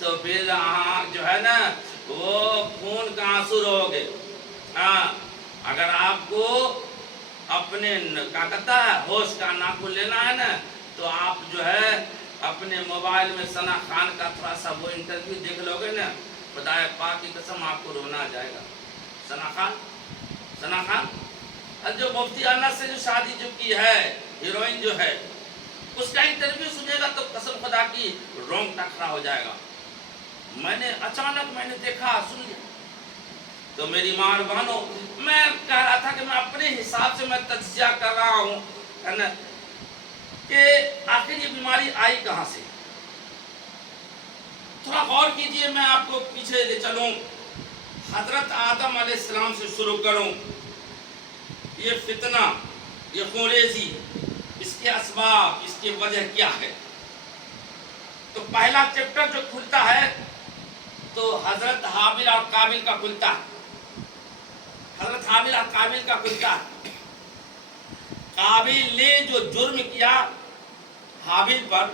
تو پھر جو ہے نا وہ خون کا آنسو رہو گے. ہاں اگر آپ کو اپنے کیا کہتا ہے ہوش کا ناخن لینا ہے نا تو آپ جو ہے اپنے موبائل میں ثنا خان کا تھوڑا سا وہ انٹرویو دیکھ لو گے نا, خدا پاک کی قسم آپ کو رونا آ جائے گا. ثنا خان جو مفتی انس سے جو شادی جو کی ہے, ہیروئن جو ہے, اس کا انٹرویو سنے گا تو قسم خدا کی رونگٹا کھڑا ہو جائے گا. میں نے اچانک دیکھا سن لیا. تو میری ماں اور بہنوں, میں کہہ رہا تھا کہ میں اپنے حساب سے میں تجزیہ کر رہا ہوں ہے نا کہ آخر یہ بیماری آئی کہاں سے. تھوڑا غور کیجئے, میں آپ کو پیچھے لے چلوں, حضرت آدم علیہ السلام سے شروع کروں. یہ فتنہ, یہ خونریزی, اس کے اسباب, اس کی وجہ کیا ہے. تو پہلا چیپٹر جو کھلتا ہے تو حضرت حابیل اور قابیل کا کھلتا ہے. حضرت حابیل اور قابیل کا کھلتا ہے. قابیل نے جو جرم کیا حابیل پر,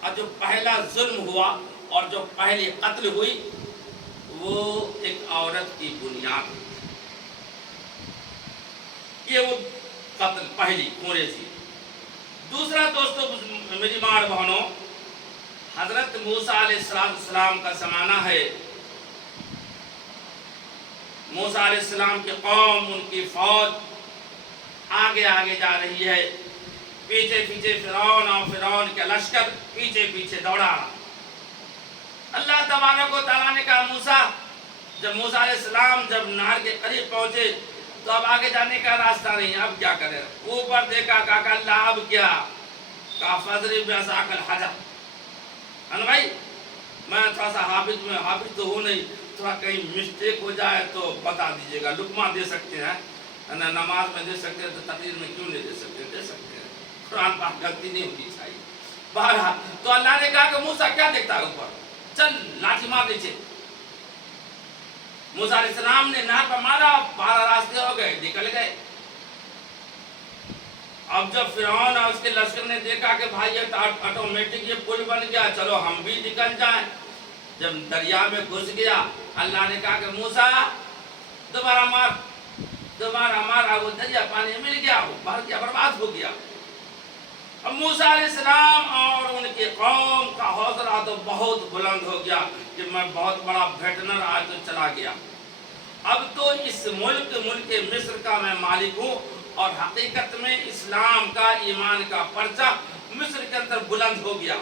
اور جو پہلا ظلم ہوا اور جو پہلی قتل ہوئی وہ ایک عورت کی بنیاد. یہ وہ قتل پہلی خونریزی. دوسرا دوستو میری ماں اور بہنوں, حضرت موسیٰ علیہ السلام کا زمانہ ہے. موسیٰ علیہ السلام کی قوم, ان کی فوج آگے آگے جا رہی ہے. پیچھے پیچھے فرعون اور فرعون کے لشکر پیچھے پیچھے دوڑا. اللہ تبارک و تعالیٰ نے کہا موسیٰ, جب موسیٰ علیہ السلام جب نہر کے قریب پہنچے تو اب آگے جانے کا راستہ نہیں, اب کیا کرے. اوپر دیکھا, کہا اللہ اب کیا, کہا فضرب بعصاک الحجر. بھائی میں تھوڑا سا حافظ تو ہوں نہیں, تھوڑا کہیں مسٹیک ہو جائے تو بتا دیجئے گا. لقمہ دے سکتے ہیں, نماز میں دے سکتے ہیں تو تقریر میں کیوں نہیں دے سکتے, دے سکتے ہیں. قرآن پاک غلطی نہیں ہونی چاہیے. بہرحال تو اللہ نے کہا کہ موسیٰ کیا دیکھتا ہے اوپر, چل لاٹھی مار نیچے. موسیٰ علیہ السلام نے نہر پر مارا, 12 راستے ہو گئے, نکل گئے. اب جب فرعون اور اس کے لشکر نے دیکھا کہ بھائی یہ آٹومیٹک یہ پل بن گیا, چلو ہم بھی نکل جائیں. جب دریا میں گھس گیا, اللہ نے کہا کہ موسیٰ دوبارہ مار, دوبارہ مارا, وہ دریا پانی مل گیا, وہ بھر گیا, برباد ہو گیا. اب موسیٰ علیہ السلام اور ان کی قوم کا حوصلہ تو بہت بلند ہو گیا کہ میں بہت بڑا ویٹنر آج تو چلا گیا. اب تو اس ملک مصر کا میں مالک ہوں, اور حقیقت میں اسلام کا, ایمان کا پرچہ مصر کے اندر بلند ہو گیا.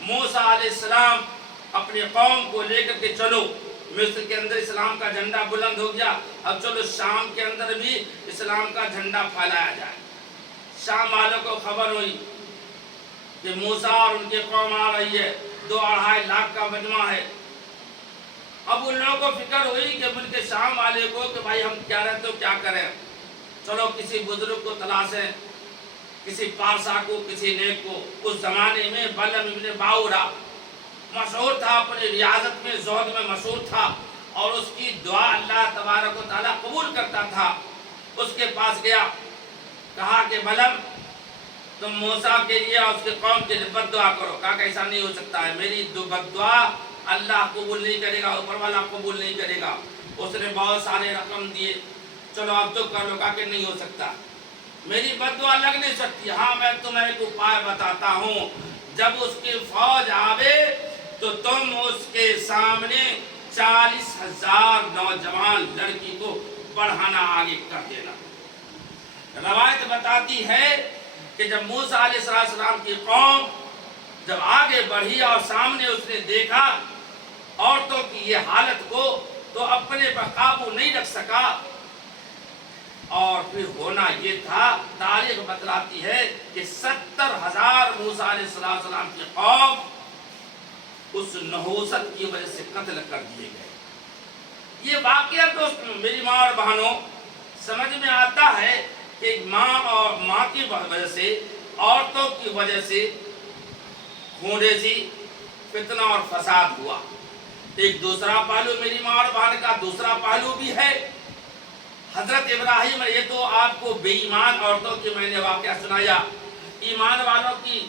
موسیٰ علیہ السلام اپنی قوم کو لے کر کے چلو, مصر کے اندر اسلام کا جھنڈا بلند ہو گیا, اب چلو شام کے اندر بھی اسلام کا جھنڈا پھیلایا جائے. شام والوں کو خبر ہوئی کہ موسیٰ اور ان کی قوم آ رہی ہے, 2-2.5 لاکھ کا مجمع ہے. اب ان لوگوں کو فکر ہوئی کہ ملک شام والے کو کہ بھائی ہم کیا رہتے ہو, کیا کریں, چلو کسی بزرگ کو تلاشیں, کسی پارسا کو, کسی نیک کو. اس زمانے میں بلعم ابن باورا مشہور تھا, اپنی ریاضت میں, زہد میں مشہور تھا, اور اس کی دعا اللہ تبارک و تعالیٰ قبول کرتا تھا. اس کے پاس گیا, کہا کہ بلعم تم موسیٰ کے لیے اور اس کے قوم کے لیے بد دعا کرو. کہا کہ ایسا نہیں ہو سکتا ہے, میری بد دعا اللہ قبول نہیں کرے گا, اوپر والا قبول نہیں کرے گا. اس نے بہت سارے رقم دیے, چلو اب تو کر لو. کہا کہ نہیں ہو سکتا, میری بد دعا لگ نہیں سکتی. ہاں میں تمہیں ایک اپائے بتاتا ہوں, جب اس کی فوج آوے تو تم اس کے سامنے 40,000 نوجوان لڑکی کو بڑھانا آگے کر دینا. روایت بتاتی ہے کہ جب موسیٰ علیہ السلام کی قوم جب آگے بڑھی اور سامنے اس نے دیکھا عورتوں کی یہ حالت کو, تو اپنے پر قابو نہیں رکھ سکا. اور پھر ہونا یہ تھا, تاریخ بتلاتی ہے کہ 70,000 موسیٰ علیہ السلام کی قوم اس نحوست کی وجہ سے قتل کر دیے گئے. یہ واقعہ دوست میری ماں اور بہنوں سمجھ میں آتا ہے کہ ماں کی وجہ سے, عورتوں کی وجہ سے خونریزی, فتنہ اور فساد ہوا. ایک دوسرا پہلو میری ماں اور بہن کا دوسرا پہلو بھی ہے. حضرت ابراہیم, یہ تو آپ کو بے ایمان عورتوں کی میں نے واقعہ سنایا, ایمان والوں کی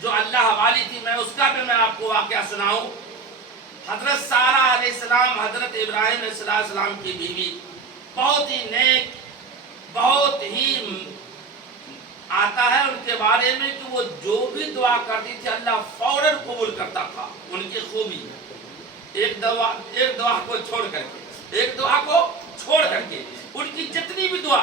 جو اللہ والی تھی میں اس کا بھی میں آپ کو واقعہ سناؤں. حضرت سارہ علیہ السلام حضرت ابراہیم علیہ السلام کی بیوی، بہت ہی نیک، بہت ہی آتا ہے ان کے بارے میں کہ وہ جو بھی دعا کرتی تھی اللہ فوراً قبول کرتا تھا. ان کی خوبی ایک دعا کو چھوڑ کر کے ان کی جتنی بھی دعا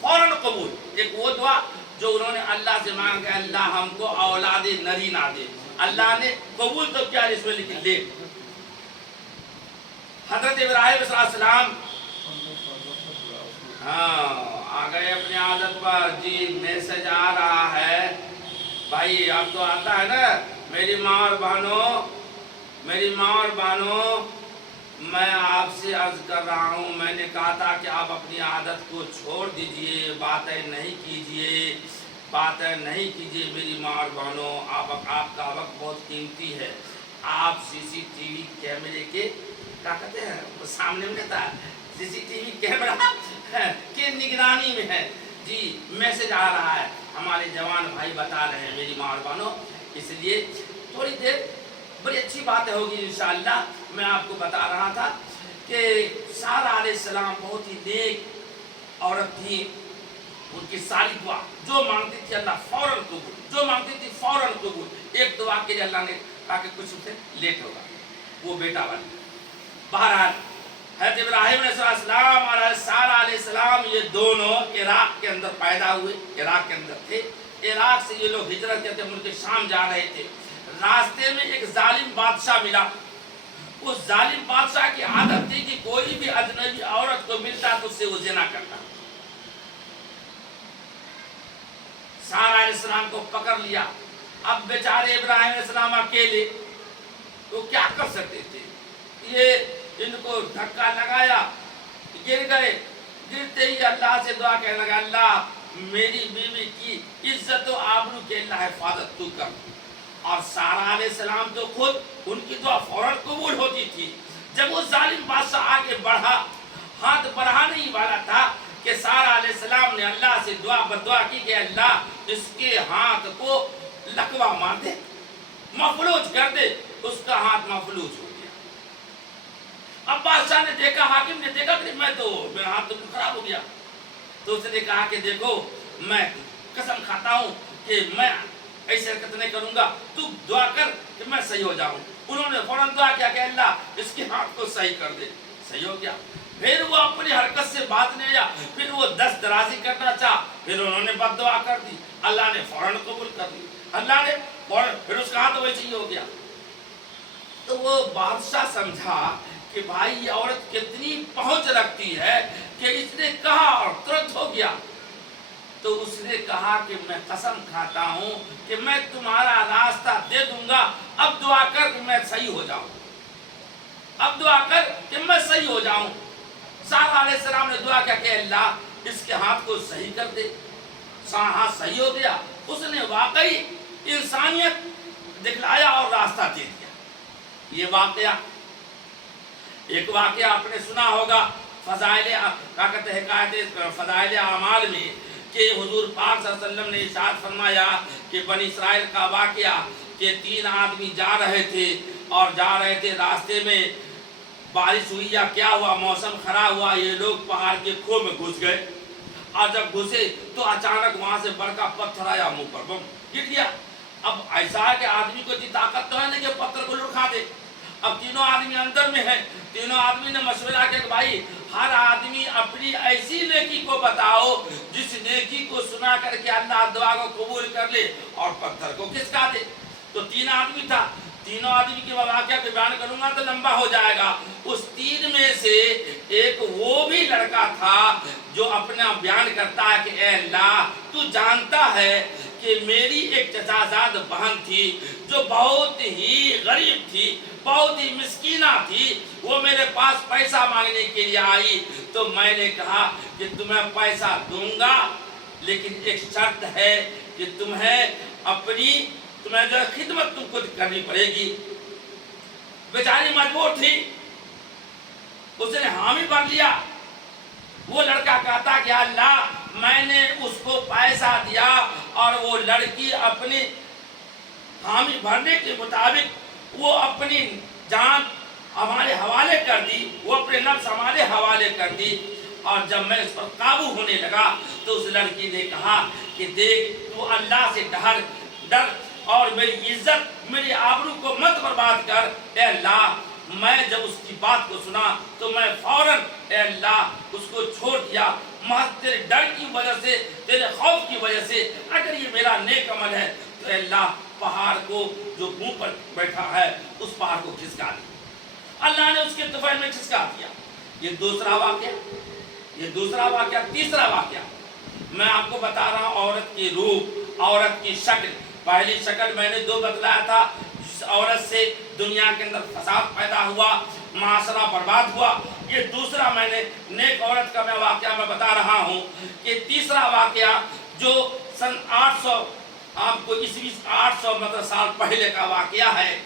فوراً قبول. ایک وہ دعا جو انہوں نے اللہ سے مانگ کہ اللہ ہم کو اولاد نری نہ دے، اللہ نے قبول تو کیا اس میں لیکن لے. حضرت ابراہیم علیہ السلام آ گئے اپنی عادت پر. جی میسج آ رہا ہے بھائی، اب تو آتا ہے نا. میری ماں اور بہنوں، میں آپ سے عرض کر رہا ہوں، میں نے کہا تھا کہ آپ اپنی عادت کو چھوڑ دیجئے، باتیں نہیں کیجئے. میری ماں اور بہنوں، آپ کا وقت بہت قیمتی ہے. آپ سی سی ٹی وی کیمرے کے کیا کہتے ہیں وہ سامنے میں تھا، سی سی ٹی وی کیمرہ کے نگرانی میں ہے. جی میسج آ رہا ہے، ہمارے جوان بھائی بتا رہے ہیں میری ماں اور بہنوں. اس لیے تھوڑی دیر بڑی اچھی باتیں ہوگی انشاءاللہ. میں آپ کو بتا رہا تھا کہ سارہ علیہ السلام بہت ہی نیک عورت تھی. ان کی ساری دعا جو مانگتی تھی اللہ فوراً قبول. ایک دعا کے لیے اللہ نے کہا کہ کچھ اسے لیٹ ہوگا، وہ بیٹا بن گیا. بہرحال حضرت ابراہیم علیہ السلام اور حضرت سارہ علیہ السلام یہ دونوں عراق کے اندر پیدا ہوئے، عراق کے اندر تھے. عراق سے یہ لوگ ہجرت کرتے ملک شام جا رہے تھے. راستے میں ایک ظالم بادشاہ ملا. اس ظالم بادشاہ کی عادت تھی کہ کوئی بھی اجنبی عورت کو ملتا تو اس سے وہ زنا کرتا. سارہ علیہ السلام کو پکڑ لیا. اب بیچارے ابراہیم علیہ السلام اکیلے وہ کیا کر سکتے تھے. یہ ان کو دھکا لگایا، گر گئے. گرتے ہی اللہ سے دعا کہنے لگا، اللہ میری بیوی کی عزت و آبرو کے اللہ حفاظت تو کر. اور سارہ علیہ السلام تو خود ان کی دعا فوراً قبول ہوتی تھی. جب وہ ظالم بادشاہ آگے بڑھا، ہاتھ بڑھانے ہی والا تھا کہ سارہ علیہ السلام نے اللہ سے بدعا کی کہ اللہ اس کے ہاتھ کو لکوا مار دے، مفلوج کر دے. اس کا ہاتھ مفلوج ہو گیا. اب بادشاہ نے دیکھا، حاکم نے دیکھا کہ میرا ہاتھ تو خراب ہو گیا. تو اس نے کہا کہ دیکھو میں قسم کھاتا ہوں کہ میں ایسے حرکت نہیں کروں گا، تو دعا کر کہ میں صحیح ہو جاؤں. انہوں نے فوراً دعا کیا کہ اللہ اس کے ہاتھ کو صحیح کر دے. صحیح ہو گیا. پھر وہ اپنی حرکت سے بات نہیں آیا، پھر وہ دست درازی کرنا چاہا، پھر انہوں نے بد دعا کر دی. اللہ نے فوراً قبول کر دی. اللہ نے فوراً پھر اس کا ہاتھ ویسے ہی ہو گیا. تو وہ بادشاہ سمجھا کہ بھائی یہ عورت کتنی پہنچ رکھتی ہے کہ اس نے کہا اور ترنت ہو گیا. تو اس نے کہا کہ میں قسم کھاتا ہوں کہ میں تمہارا راستہ دے دوں گا، اب دعا کر کہ میں صحیح ہو جاؤں. سارہ علیہ السلام نے دعا کیا کہ اللہ اس کے ہاتھ کو صحیح کر دے. ہاتھ صحیح ہو گیا. اس نے واقعی انسانیت دکھلایا اور راستہ دے دیا. یہ واقعہ ایک واقعہ آپ نے سنا ہوگا فضائل اعمال میں کہ حضور پاک صلی اللہ علیہ وسلم نے ارشاد فرمایا کہ بنی اسرائیل کا واقعہ کہ 3 آدمی جا رہے تھے راستے میں بارش ہوئی یا کیا ہوا، موسم خراب ہوا، یہ لوگ پہاڑ کے کھو میں گھس گئے. اور جب گھسے تو اچانک وہاں سے بڑا پتھر آیا، منہ پر بم گر گیا. اب ایسا ہے کہ آدمی کو اتنی طاقت تو ہے نہیں کہ پتھر کو لڑکھا دے. اب تینوں آدمی اندر میں ہیں. تینوں آدمی نے مشورہ کیا کہ بھائی ہر آدمی اپنی ایسی نیکی کو بتاؤ جس نیکی کو سنا کر کے اللہ دعا کو قبول کر لے اور پتھر کو کھسکا دے. تو 3 آدمی تھا. تینوں آدمی کے واقعہ کو بیان کروں گا تو لمبا ہو جائے گا. اس 3 میں سے ایک وہ بھی لڑکا تھا جو اپنا بیان کرتا ہے کہ اے اللہ تو جانتا ہے کہ میری ایک چچا زاد بہن تھی جو بہت ہی غریب تھی، بہت ہی مسکینہ تھی. وہ میرے پاس پیسہ مانگنے کے لیے آئی تو میں نے کہا کہ تمہیں پیسہ دوں گا لیکن ایک شرط ہے کہ تمہیں جو خدمت تم کو کرنی پڑے گی. بیچاری مجبور تھی. اس نے حامی بن لیا. وہ لڑکا کہتا کہ اللہ میں نے اس کو پیسہ دیا اور وہ لڑکی اپنی حامی بھرنے کے مطابق وہ اپنی جان ہمارے حوالے کر دی، وہ اپنے نفس ہمارے حوالے کر دی. اور جب میں اس پر قابو ہونے لگا تو اس لڑکی نے کہا کہ دیکھ تو اللہ سے ڈر اور میری عزت میری آبرو کو مت برباد کر. اے اللہ میں جب اس کی بات کو سنا تو میں فوراً اے اللہ اس کو چھوڑ دیا محض تیرے ڈر کی وجہ سے، تیرے خوف کی وجہ سے. اگر یہ میرا نیک عمل ہے تو اے اللہ پہاڑ کو جو منہ پر بیٹھا ہے اس پہاڑ کو کھسکا دیا. اللہ نے اس کے طفیل میں کھسکا دیا. یہ دوسرا واقعہ. تیسرا واقعہ میں آپ کو بتا رہا ہوں. عورت کی روح، عورت کی شکل. پہلی شکل میں نے دو بتلایا تھا، جس عورت سے دنیا کے اندر فساد پیدا ہوا، معاشرہ برباد ہوا. یہ دوسرا میں نے نیک عورت کا واقعہ میں بتا رہا ہوں. کہ تیسرا واقعہ جو سن 800 آپ کو عیسوی 800 مطلب سال پہلے کا واقعہ ہے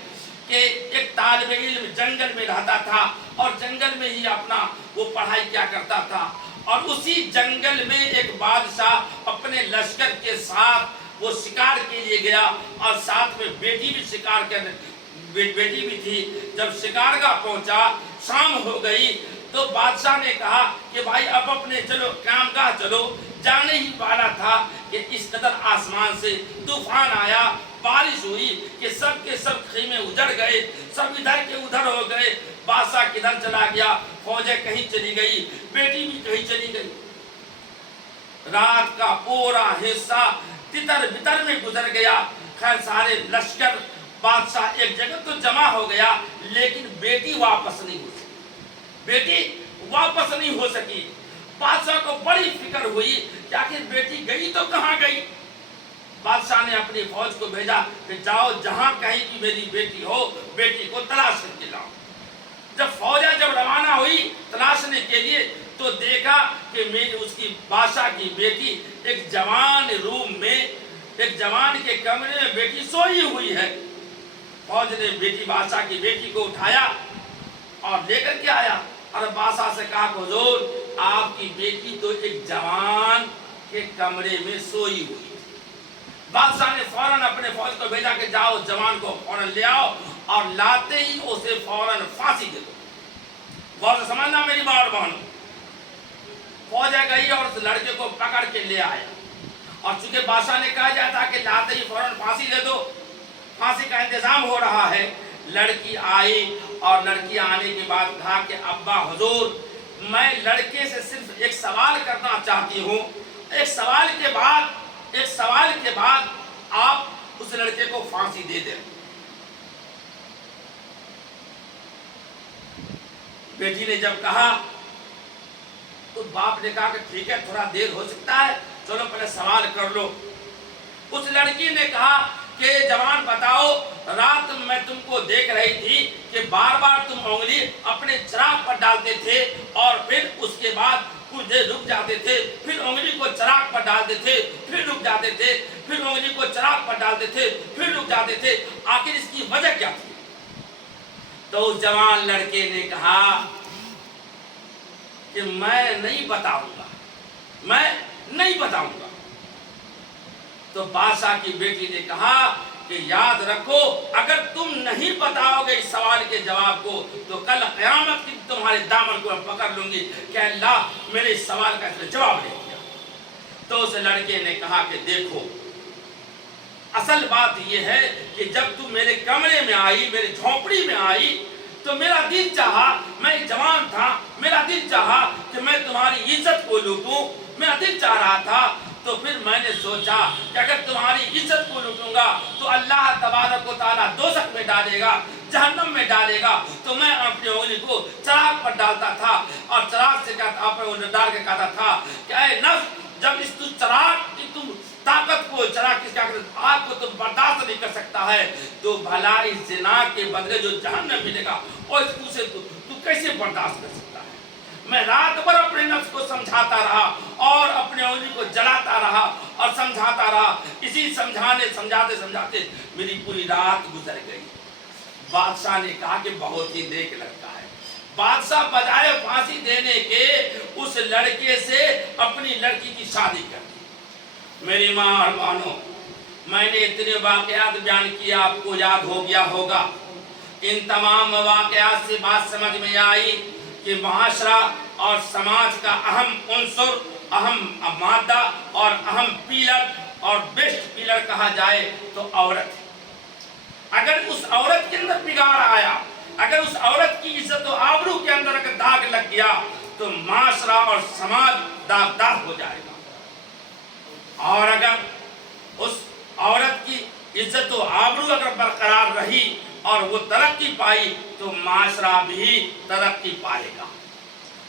کہ ایک طالب علم جنگل میں رہتا تھا اور جنگل میں ہی اپنا وہ پڑھائی کیا کرتا تھا. اور اسی جنگل میں ایک بادشاہ اپنے لشکر کے ساتھ وہ شکار کے لیے گیا اور ساتھ میں بیٹی بھی تھی. جب شکارگاہ پہنچا، شام ہو گئی تو بادشاہ نے کہا کہ بھائی اب اپنے چلو کامگاہ چلو. جانے ہی والا تھا کہ اس قدر آسمان سے طوفان آیا، بارش ہوئی کہ سب کے سب خیمے اجڑ گئے، سب ادھر کے ادھر ہو گئے. بادشاہ کدھر چلا گیا، فوجیں کہیں چلی گئی، بیٹی بھی کہیں چلی گئی. رات کا پورا حصہ تتر بتر میں گزر گیا. خیر سارے لشکر بادشاہ ایک جگہ تو جمع ہو گیا لیکن بیٹی واپس نہیں ہو سکی. بادشاہ کو بڑی فکر ہوئی کہ آخر بیٹی گئی تو کہاں گئی. بادشاہ نے اپنی فوج کو بھیجا کہ جاؤ جہاں کہیں بھی میری بیٹی ہو بیٹی کو تلاش کر کے لاؤ. جب روانہ ہوئی تلاشنے کے لیے تو دیکھا کہ اس کی بادشاہ کی بیٹی ایک جوان روم میں، ایک جوان کے کمرے میں بیٹی سوئی ہوئی ہے. فوج نے بادشاہ کی بیٹی کو اٹھایا اور لے کر کے آیا اور بادشاہ سے کہا کہ حضور آپ کی بیٹی تو ایک جوان کے کمرے میں سوئی ہوئی. بادشاہ نے فوراً اپنے فوج کو بھیجا کہ جاؤ جوان کو فوراً لے آؤ اور لاتے ہی اسے فوراً پھانسی دے دو. فوج سمجھنا میری بات مانو. فوج گئی اور اس لڑکے کو پکڑ کے لے آیا اور چونکہ بادشاہ نے کہا جاتا کہ لاتے ہی فوراً پھانسی دے دو، پھانسی کا انتظام ہو رہا ہے. لڑکی آئی اور لڑکی آنے کے بعد کہا کہ ابا حضور میں لڑکے سے صرف ایک سوال کرنا چاہتی ہوں. ایک سوال کے بعد آپ اس لڑکے کو پھانسی دے دیں. بیٹی نے جب کہا تو باپ نے کہا کہ ٹھیک ہے تھوڑا دیر ہو سکتا ہے، چلو پہلے سوال کر لو. اس لڑکی نے کہا کہ جوان بتاؤ، رات میں تم کو دیکھ رہی تھی کہ بار بار تم انگلی اپنے چراغ پر ڈالتے تھے اور پھر اس کے بعد کچھ دیر رک جاتے تھے، پھر انگلی کو چراغ پر ڈالتے تھے، پھر رک جاتے تھے، پھر انگلی کو چراغ پر ڈالتے تھے، پھر رک جاتے تھے. آخر اس کی وجہ کیا تھی؟ تو اس جوان لڑکے نے کہا کہ میں نہیں بتاؤں گا. تو بادشاہ کی بیٹی نے کہا کہ یاد رکھو اگر تم نہیں بتاؤ گے اس سوال کے جواب کو تو کل قیامت کی تمہارے دامن کو میں پکڑ لوں گی کہ اللہ میرے اس سوال کا جواب نہیں دیا. تو اس لڑکے نے کہا کہ دیکھو اصل بات یہ ہے کہ جب تم میرے کمرے میں آئی، میرے جھونپڑی میں آئی تو میرا دل چاہا، میں ایک جوان تھا، میرا دل چاہا کہ میں تمہاری عزت کو لوٹوں. میرا دل چاہ رہا تھا تو پھر میں نے سوچا کہ اگر تمہاری عزت کو لوٹوں گا تو اللہ تبارک و تعالیٰ دوزخ میں ڈالے گا، جہنم میں ڈالے گا. تو میں اپنی انگلی کو چراغ پر ڈالتا تھا اور چراغ سے ڈال کے کہتا تھا کہ اے نفس جب اس چراغ کی تم طاقت کو، چراغ کی آگ کو تم برداشت نہیں کر سکتا ہے تو بھلا اس زنا کے بدلے جو جہنم ملے گا اور اس کو تو کیسے برداشت کر سکتا ہے. میں رات بھر اپنے نفس کو سمجھاتا رہا اور اپنے انگلی کو جلاتا رہا اور سمجھاتا رہا. اسی سمجھاتے میری پوری رات گزر گئی. بادشاہ نے کہا کہ بہت ہی نیک لڑکا ہے. بادشاہ بجائے پھانسی دینے کے اس لڑکے سے اپنی لڑکی کی شادی کر دی. میری ماں اور بہنوں، میں نے اتنے واقعات بیان کیا آپ کو یاد ہو گیا ہوگا. ان تمام واقعات سے بات سمجھ میں آئی کہ معاشرہ اور سماج کا اہم عنصر، اہم مادہ اور اہم پیلر اور بیسٹ پیلر کہا جائے تو عورت ہے۔ اگر اس عورت کے اندر بگاڑ آیا، اگر اس عورت کی عزت و آبرو کے اندر اگر داغ لگ گیا تو معاشرہ اور سماج داغدار ہو جائے گا، اور اگر اس عورت کی عزت و آبرو اگر برقرار رہی اور وہ ترقی پائی تو معاشرہ بھی ترقی پائے گا۔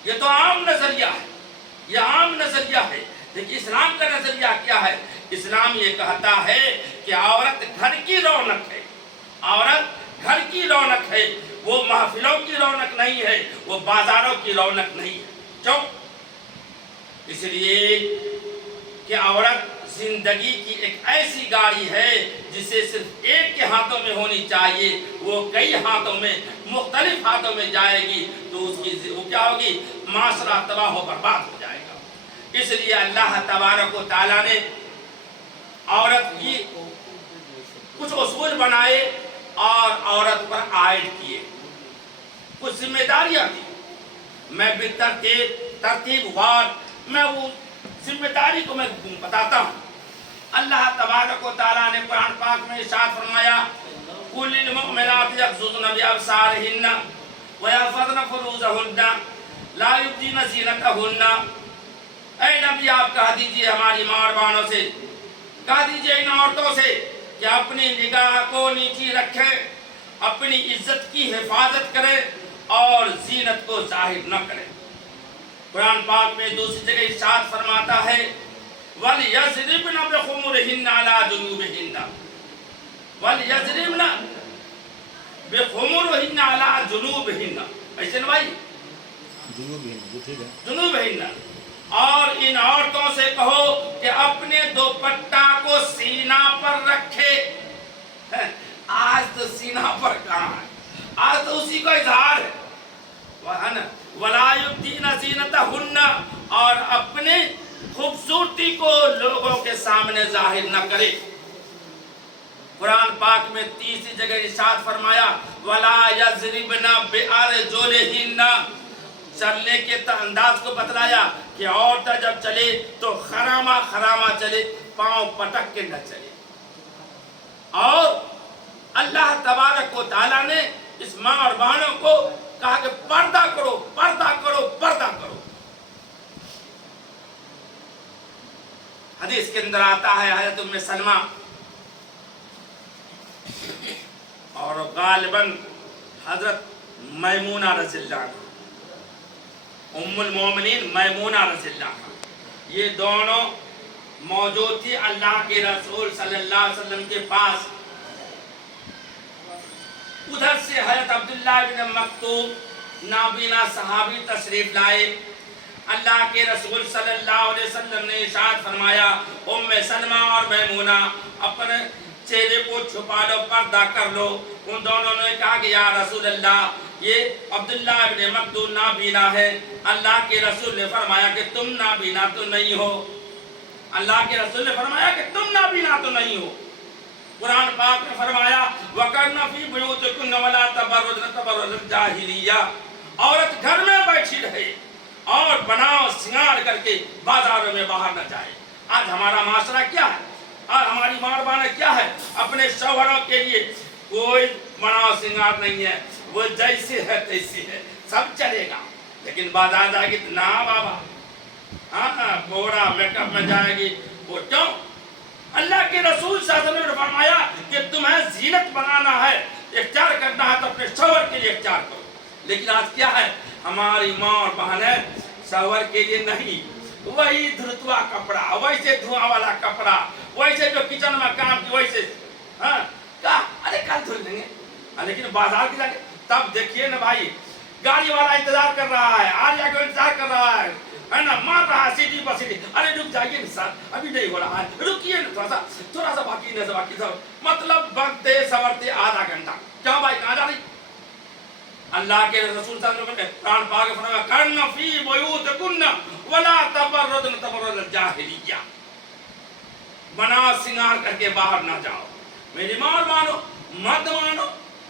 یہ تو عام نظریہ ہے، یہ عام نظریہ ہے، لیکن اسلام کا نظریہ کیا ہے؟ اسلام یہ کہتا ہے کہ عورت گھر کی رونق ہے، عورت گھر کی رونق ہے، وہ محفلوں کی رونق نہیں ہے، وہ بازاروں کی رونق نہیں ہے۔ کیوں؟ اس لیے کہ عورت زندگی کی ایک ایسی گاڑی ہے جسے صرف ایک کے ہاتھوں میں ہونی چاہیے، وہ کئی ہاتھوں میں، مختلف ہاتھوں میں جائے گی تو اس کی وہ کیا ہوگی؟ معاشرہ تباہ و برباد ہو جائے گا۔ اس لیے اللہ تبارک و تعالیٰ نے عورت کی کچھ اصول بنائے اور عورت پر عائد کیے، کچھ ذمہ داریاں دی۔ میں ترتیب وار میں وہ ذمہ داری کو میں بتاتا ہوں۔ اللہ تبارک و تعالیٰ نے قرآن پاک میں ارشاد فرمایا قُلْ لِلْمُؤْمِنَاتِ يَغْضُضْنَ بِأَبْصَارِهِنَّ وَيَحْفَظْنَ فُرُوجَهُنَّ لَا يُبْدِينَ زِينَتَهُنَّ۔ اے نبی آپ کہہ دیجئے ہماری ماں اور بہنوں سے، کہہ دیجئے ان عورتوں سے کہ اپنی نگاہ کو نیچی رکھیں، اپنی عزت کی حفاظت کریں اور زینت کو ظاہر نہ کریں۔ قرآن پاک میں دوسری جگہ ارشاد فرماتا ہے وَلْيَضْرِبْنَ بِخُمُرِهِنَّ عَلَىٰ جُنُوبِهِنَّ وَلْيَضْرِبْنَ بِخُمُرِهِنَّ عَلَىٰ جُنُوبِهِنَّ۔ ایسے نا بھائی؟ جنوبہن۔ اور ان عورتوں سے کہو کہ اپنے دوپٹہ کو سینہ پر رکھے۔ آج تو سینہ پر کہاں ہے؟ آج تو اسی کو اظہار ہے۔ وَلَا يُبْدِينَ زِينَتَهُنَّ، اور اپنے خوبصورتی کو لوگوں کے سامنے ظاہر نہ کرے۔ قرآن پاک میں تیسری جگہ ارشاد فرمایا وَلَا يَضْرِبْنَ بِأَرْجُلِهِنَّ، چلنے کے انداز کو بتلایا کہ عورت جب چلے تو خرامہ چلے، پاؤں پٹک کے نہ چلے۔ اور اللہ تبارک و تعالیٰ نے اس ماں اور بہنوں کو کہا کہ پردہ کرو، پردہ کرو، پردہ کرو۔ حدیث کے اندر آتا ہے حضرت ام سلمہ اور غالباً حضرت میمونہ رضی اللہ عنہ، ام المومنین میمونہ رضی اللہ عنہ، یہ دونوں موجود تھی اللہ کے رسول صلی اللہ علیہ وسلم کے پاس۔ ادھر سے حضرت عبداللہ بن مکتوم نابینا صحابی تشریف لائے۔ اللہ کے رسول صلی اللہ علیہ وسلم نے ارشاد فرمایا ام سلمہ اور میمونہ اپنے چہرے کو چھپا لو، پردہ کر لو۔ ان دونوں نے کہا کہ یا رسول اللہ یہ عبداللہ بن مکتوم نابینا ہے۔ اللہ کے رسول نے فرمایا کہ تم نابینا تو نہیں ہو، اللہ کے رسول نے فرمایا کہ تم نابینا تو نہیں ہو۔ قرآن پاک نے فرمایا وَقَرْنَ فِي بُيُوتِكُنَّ وَلَا تَبَرُّجْنَ تَبَرُّجَ الْجَاهِلِيَّةِ، عورت گھر میں بیٹھی رہے اور بناؤ سنگار کر کے بازاروں میں باہر نہ جائے۔ آج ہمارا معاشرہ کیا ہے؟ آج ہماری ماں باپ کیا ہے؟ اپنے شوہروں کے لیے کوئی بناؤ سنگار نہیں ہے، وہ جیسے ہے تیسے ہے، سب چلے گا، لیکن بازار جائے گی نا بابا، ہاں پورا میک اپ میں جائے گی۔ وہ کیوں؟ اللہ کے رسول صلی اللہ علیہ وسلم نے فرمایا کہ تمہیں زینت بنانا ہے، اختیار کرنا ہے تو اپنے شوہر کے لیے اختیار کرو۔ لیکن آج کیا ہے؟ ہماری ماں اور بہنیں شوہر کے لیے نہیں، وہی دھرتوا کپڑا، ویسے دھواں والا کپڑا، ویسے جو کچن میں کام کی ویسے، ہاں کہا ارے کل دھل لیں گے، لیکن بازار کی جاگے تب دیکھیے نا بھائی، گاڑی والا انتظار کر رہا ہے، آلیہ کو انتظار کر رہا ہے نا، مار رہا ہے سیٹی پر سیٹی، ارے رک جائیے نا سر ابھی نہیں ہو رہا ہے، رکیے نا تھوڑا سا باقی نہ باقی سب، مطلب بنتے سورتے آدھا گھنٹہ۔ کیا بھائی کہاں جا رہی؟ اللہ کے رسول صلی اللہ علیہ وسلم نے قرآن پاک میں فرمایا کَرْنَ فِي بُيُوتِكُنَّ وَلَا تَبَرُّجْنَ تَبَرُّجَ الْجَاهِلِيَّةِ، بنا سنگار کر کے باہر نہ جاؤ۔ میری ماں اور مانو، مت مانو،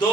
2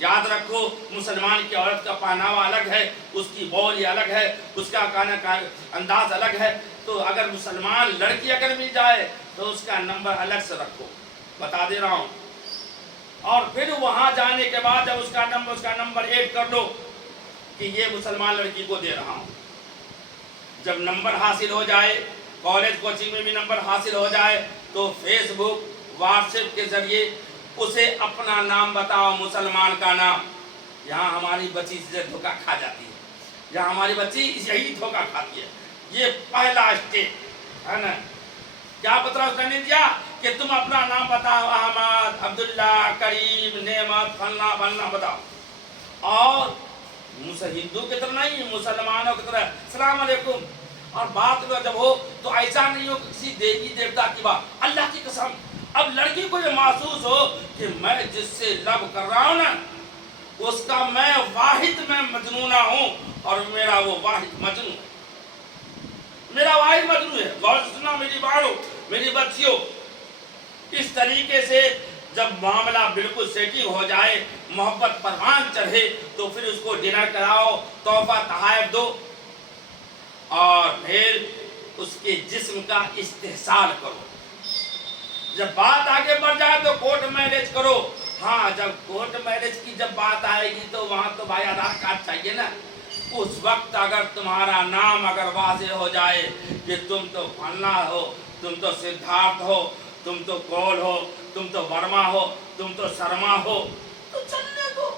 یاد رکھو مسلمان کی عورت کا پہناوا الگ ہے، اس کی بولی الگ ہے، اس کا کھانا کا انداز الگ ہے. تو اگر مسلمان لڑکی اگر مل جائے تو اس کا نمبر الگ سے رکھو، بتا دے رہا ہوں. اور پھر وہاں جانے کے بعد جب اس کا نمبر ایڈ کر لو کہ یہ مسلمان لڑکی کو دے رہا ہوں. جب نمبر حاصل ہو جائے، کالج کوچنگ میں بھی نمبر حاصل ہو جائے، تو فیس بک واٹس ایپ کے ذریعے اسے اپنا نام بتاؤ، مسلمان کا نام. یہاں ہماری بچی سے دھوکہ کھا جاتی ہے، یہاں ہماری بچی یہی دھوکہ کھاتی ہے. یہ پہلا اسٹیپ ہے نا. کیا پترس نے نہیں دیا کہ تم اپنا نام بتاؤ، احمد، عبداللہ، کریم، نعمت، فلنا فلنا بتاؤ. اور ہندو کی طرح نہیں، مسلمانوں کی طرح السلام علیکم. اور بات میں جب ہو تو ایسا نہیں ہو کہ کسی دیوی دیوتا کی بات. اللہ کی قسم اب لڑکی کو یہ محسوس ہو کہ میں جس سے لو کر رہا ہوں نا، اس کا میں واحد میں مجنونہ ہوں، اور میرا وہ واحد مجنون ہے، میرا واحد مجنون ہے. غور سے سننا میری بارو، میری بچیوں. اس طریقے سے جب معاملہ بالکل سیٹنگ ہو جائے، محبت پروان چڑھے، تو پھر اس کو ڈنر کراؤ، تحفہ تحائف دو، اور پھر اس کے جسم کا استحصال کرو. جب بات آگے بڑھ جائے تو کورٹ میرج کرو. ہاں جب کورٹ میرج کی جب بات آئے گی تو وہاں تو بھائی آدھار کارڈ چاہیے نا. اس وقت اگر تمہارا نام اگر واضح ہو جائے کہ تم تو فلنا ہو، تم تو سدھارتھ ہو، تم تو کول ہو، تم تو ورما ہو، تم تو شرما ہو، تو چلنے دو.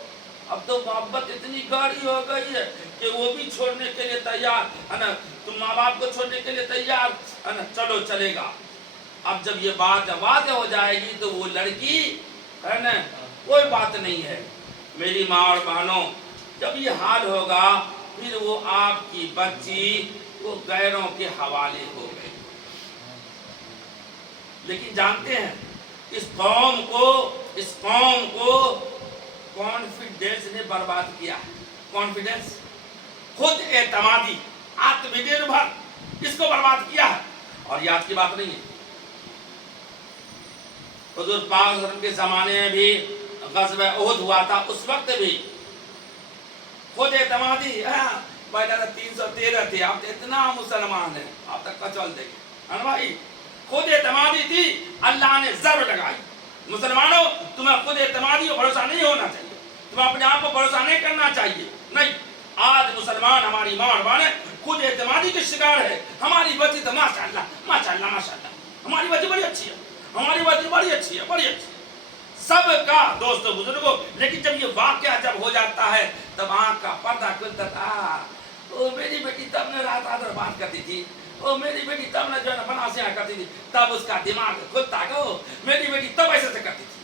اب تو محبت اتنی گاڑی ہو گئی ہے کہ وہ بھی چھوڑنے کے لیے تیار ہے نا. تم ماں باپ کو چھوڑنے کے لیے تیار ہے نا، چلو چلے گا. اب جب یہ بات واضح ہو جائے گی تو وہ لڑکی ہے نا، کوئی بات نہیں ہے. میری ماں اور بہنوں، جب یہ حال ہوگا پھر وہ آپ کی بچی وہ غیروں کے حوالے ہو گئی. لیکن جانتے ہیں اس قوم کو کانفیڈنس نے برباد کیا ہے. کانفیڈنس، خود اعتمادی، آتم نربھر، اس کو برباد کیا ہے. اور یاد کی بات نہیں ہے، حضور پاک صلی اللہ علیہ وسلم کے زمانے میں بھی غزوہ احد ہوا تھا، اس وقت بھی خود اعتمادی. پہلے 313 تھے، آپ اتنا مسلمان ہیں، آپ تک کا چل دیں گے بھائی. خود اعتمادی تھی، اللہ نے ضرب لگائی. مسلمانوں تمہیں خود اعتمادی اور بھروسہ نہیں ہونا چاہیے، تمہیں اپنے آپ کو بھروسہ نہیں کرنا چاہیے. نہیں، آج مسلمان ہماری ماں اور بہنیں خود اعتمادی کے شکار ہے. ہماری بچی تو ماشاءاللہ ماشاءاللہ ماشاءاللہ، ہماری بچی بڑی اچھی ہے، ہماری بچی بڑی اچھی ہے، بڑی اچھی ہے. سب کا دوستوں بزرگوں، لیکن جب یہ واقعہ جب ہو جاتا ہے تب آنکھ کا پردہ کھلتا تھا. او میری بیٹی تب نے رات آدر بات کرتی تھی، او میری بیٹی تب نے جو ہے نا بناسیاں کرتی تھی، تب اس کا دماغ کھلتا کہ میری بیٹی تب ایسے سے کرتی تھی.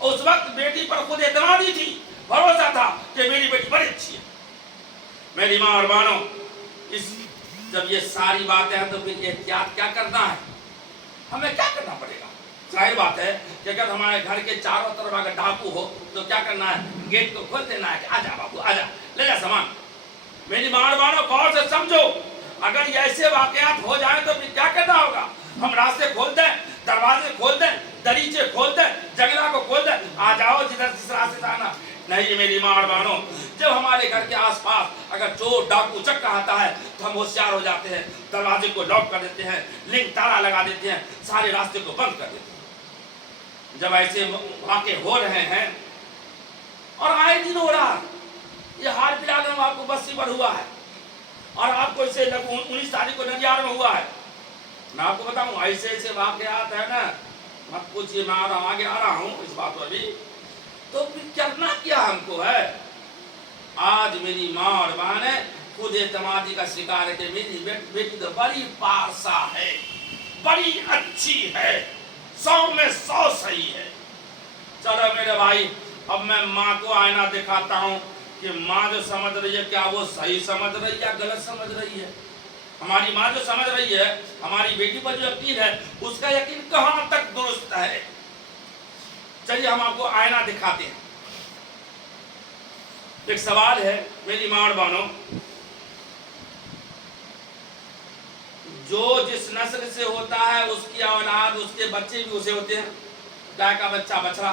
اس وقت بیٹی پر خود اعتمادی تھی، بھروسہ تھا کہ میری بیٹی بڑی اچھی ہے. میری ماں اور بہنوں، جب یہ ساری باتیں ہیں تو پھر احتیاط کیا کرنا ہے؟ ہمیں کیا کرنا پڑے گا؟ ظاہر بات ہے کہ اگر ہمارے گھر کے چاروں طرف اگر ڈاکو ہو تو کیا کرنا ہے؟ گیٹ کو کھول دینا ہے کہ آجا بابو آجا، لے جا سامان. میری ماں اور بہنوں غور سے سمجھو، اگر یہ ایسے واقعات ہو جائیں تو پھر کیا کرنا ہوگا؟ ہم راستے کھول دیں، دروازے کھول دیں، دریچے کھول دیں، جنگلہ کو کھول دیں، آ جاؤ جس راستے سے آنا. نہیں میری ماں اور بہنوں، جب ہمارے گھر کے آس پاس اگر چور ڈاکو چکا آتا ہے تو ہم ہوشیار ہو جاتے ہیں، دروازے کو لاک کر دیتے ہیں، لنک تالا لگا دیتے ہیں، سارے راستے کو بند کر دیتے ہیں. جب ایسے واقع ہو رہے ہیں اور آئے دن ہو رہا ہے، یہ حال فی الحال میں آپ کو بستی پر ہوا ہے اور آپ کو اسے 19 تاریخ کو ننیار میں ہوا ہے. میں آپ کو بتاؤں ایسے واقعات ہیں نا، مت پوچھئے، میں آگے آ رہا ہوں اس بات پر بھی. تو پھر کرنا کیا ہم کو ہے؟ آج میری ماں اور بہنیں خود اعتمادی کا شکار ہے کہ میری بیٹی تو بڑی پارسا ہے، بڑی اچھی ہے، 100 میں 100 صحیح ہے. چلو میرے بھائی، اب میں ماں کو آئینہ دکھاتا ہوں کہ ماں جو سمجھ رہی ہے کیا وہ صحیح سمجھ رہی ہے یا غلط سمجھ رہی ہے. ہماری ماں جو سمجھ رہی ہے، ہماری بیٹی پر جو یقین ہے، اس کا یقین کہاں تک درست ہے. چلیے ہم آپ کو آئینہ دکھاتے ہیں. ایک سوال ہے میری ماں اور بہنوں، جو جس نسل سے ہوتا ہے اس کی اولاد، اس کے بچے بھی اسے ہوتے ہیں. گائے کا بچہ بچڑا،